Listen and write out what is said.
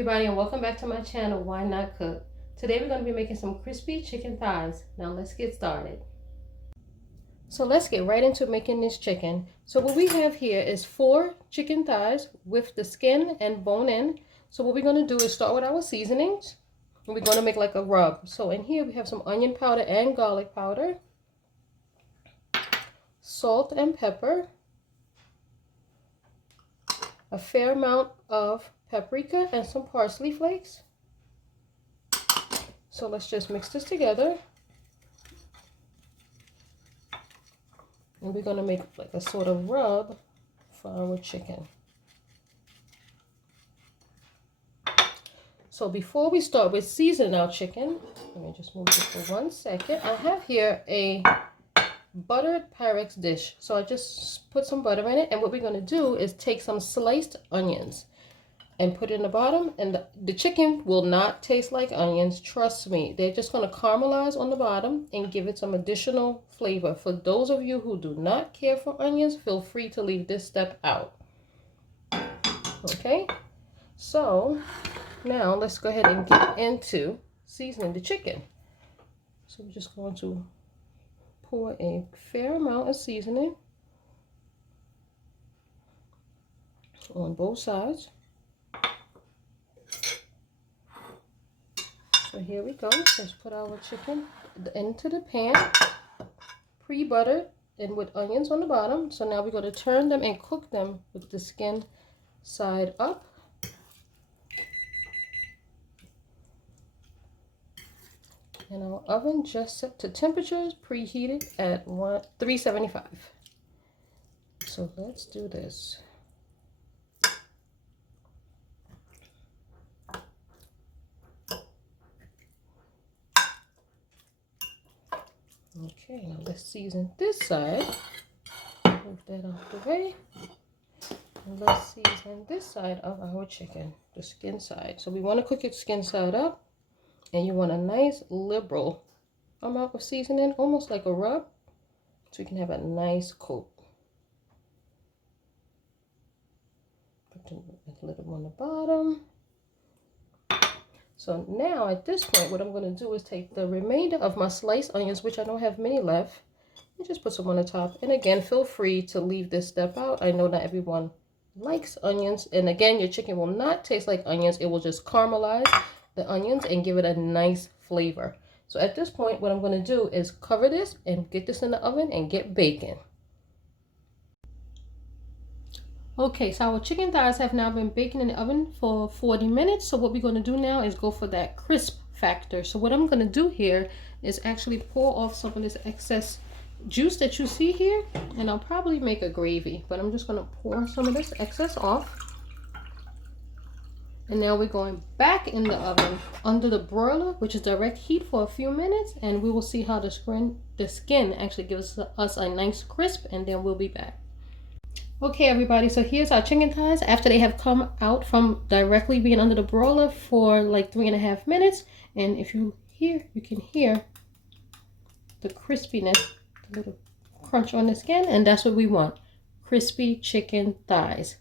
everybody, and welcome back to my channel, Why Not Cook. Today we're going to be making some crispy chicken thighs. Now let's get started. So let's get right into making this chicken. So what we have here is 4 chicken thighs with the skin and bone in. So what we're going to do is start with our seasonings. And we're going to make like a rub. So in here we have some onion powder and garlic powder, salt and pepper, a fair amount of paprika and some parsley flakes. So let's just mix this together. And we're going to make like a sort of rub for our chicken. So before we start with seasoning our chicken, let me just move this for 1 second. I have here a buttered Pyrex dish. So I just put some butter in it. And what we're going to do is take some sliced onions and put it in the bottom, and the chicken will not taste like onions, trust me. They're just going to caramelize on the bottom and give it some additional flavor. For those of you who do not care for onions, feel free to leave this step out. Okay, so now let's go ahead and get into seasoning the chicken. So we're just going to pour a fair amount of seasoning on both sides. So here we go. Let's put our chicken into the pan, pre-buttered and with onions on the bottom. So now we're going to turn them and cook them with the skin side up. And our oven just set to temperatures, preheated at 375. So let's do this. Okay, now let's season this side. Move that out the way. And let's season this side of our chicken, the skin side. So we want to cook your skin side up, and you want a nice liberal amount of seasoning, almost like a rub, so you can have a nice coat. Put a little on the bottom. So now at this point, what I'm going to do is take the remainder of my sliced onions, which I don't have many left, and just put some on the top. And again, feel free to leave this step out. I know not everyone likes onions. And again, your chicken will not taste like onions. It will just caramelize the onions and give it a nice flavor. So at this point, what I'm going to do is cover this and get this in the oven and get baking. Okay, so our chicken thighs have now been baking in the oven for 40 minutes. So what we're going to do now is go for that crisp factor. So what I'm going to do here is actually pour off some of this excess juice that you see here. And I'll probably make a gravy, but I'm just going to pour some of this excess off. And now we're going back in the oven under the broiler, which is direct heat, for a few minutes. And we will see how the skin actually gives us a nice crisp, and then we'll be back. Okay, everybody, so here's our chicken thighs after they have come out from directly being under the broiler for like 3.5 minutes. And if you can hear the crispiness, the little crunch on the skin, and that's what we want. Crispy chicken thighs.